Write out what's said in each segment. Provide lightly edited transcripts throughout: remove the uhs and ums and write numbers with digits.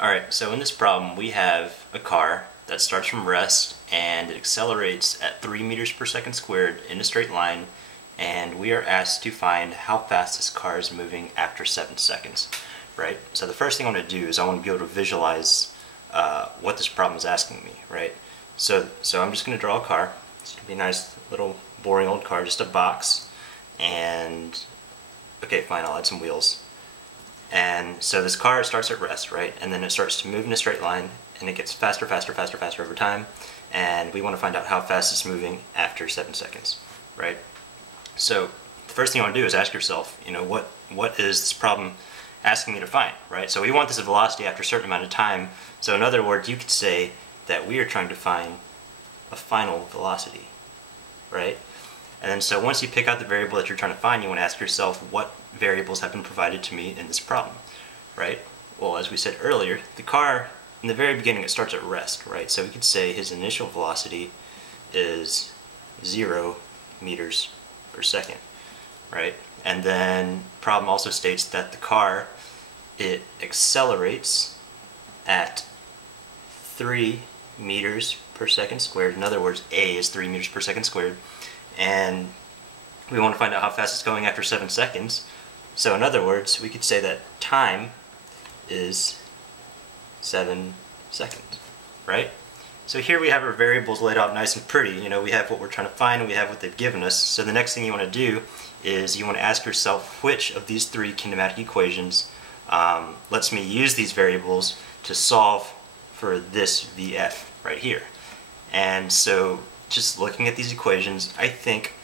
Alright, so in this problem we have a car that starts from rest and it accelerates at 3 meters per second squared in a straight line, and we are asked to find how fast this car is moving after 7 seconds. Right? So the first thing I want to do is I want to be able to visualize what this problem is asking me, right? So I'm just going to draw a car. It's going to be a nice little boring old car, just a box, and okay, fine, I'll add some wheels. And so this car starts at rest, right? And then it starts to move in a straight line, and it gets faster, faster, faster, faster over time. And we want to find out how fast it's moving after 7 seconds, right? So the first thing you want to do is ask yourself, what is this problem asking me to find, right? So we want this velocity after a certain amount of time. So in other words, you could say that we are trying to find a final velocity, right? And then so once you pick out the variable that you're trying to find, you want to ask yourself what variables have been provided to me in this problem, right? Well, as we said earlier, the car, in the very beginning, it starts at rest, right? So we could say his initial velocity is 0 meters per second, right? And then the problem also states that the car, it accelerates at 3 meters per second squared. In other words, A is 3 meters per second squared. And we want to find out how fast it's going after 7 seconds. So in other words, we could say that time is 7 seconds, right? So here we have our variables laid out nice and pretty. We have what we're trying to find and we have what they've given us. So the next thing you want to do is you want to ask yourself which of these three kinematic equations lets me use these variables to solve for this VF right here. And so just looking at these equations, I think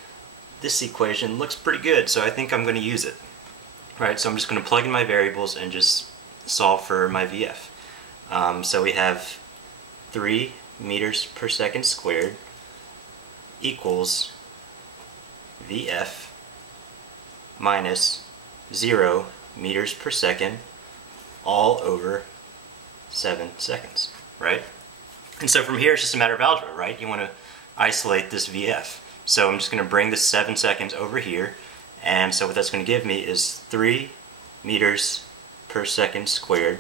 this equation looks pretty good, so I think I'm going to use it. Right, so I'm just going to plug in my variables and just solve for my VF. So we have 3 meters per second squared equals VF minus 0 meters per second all over 7 seconds, right? And so from here it's just a matter of algebra, right? You want to isolate this VF. So I'm just going to bring the 7 seconds over here, and so what that's going to give me is 3 meters per second squared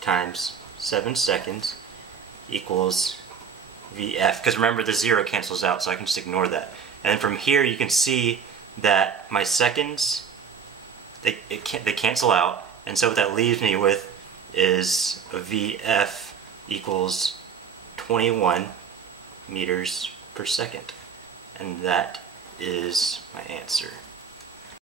times 7 seconds equals VF, because remember the 0 cancels out, so I can just ignore that. And then from here you can see that my seconds, they cancel out, and so what that leaves me with is a VF equals 21 meters per second, and that is my answer.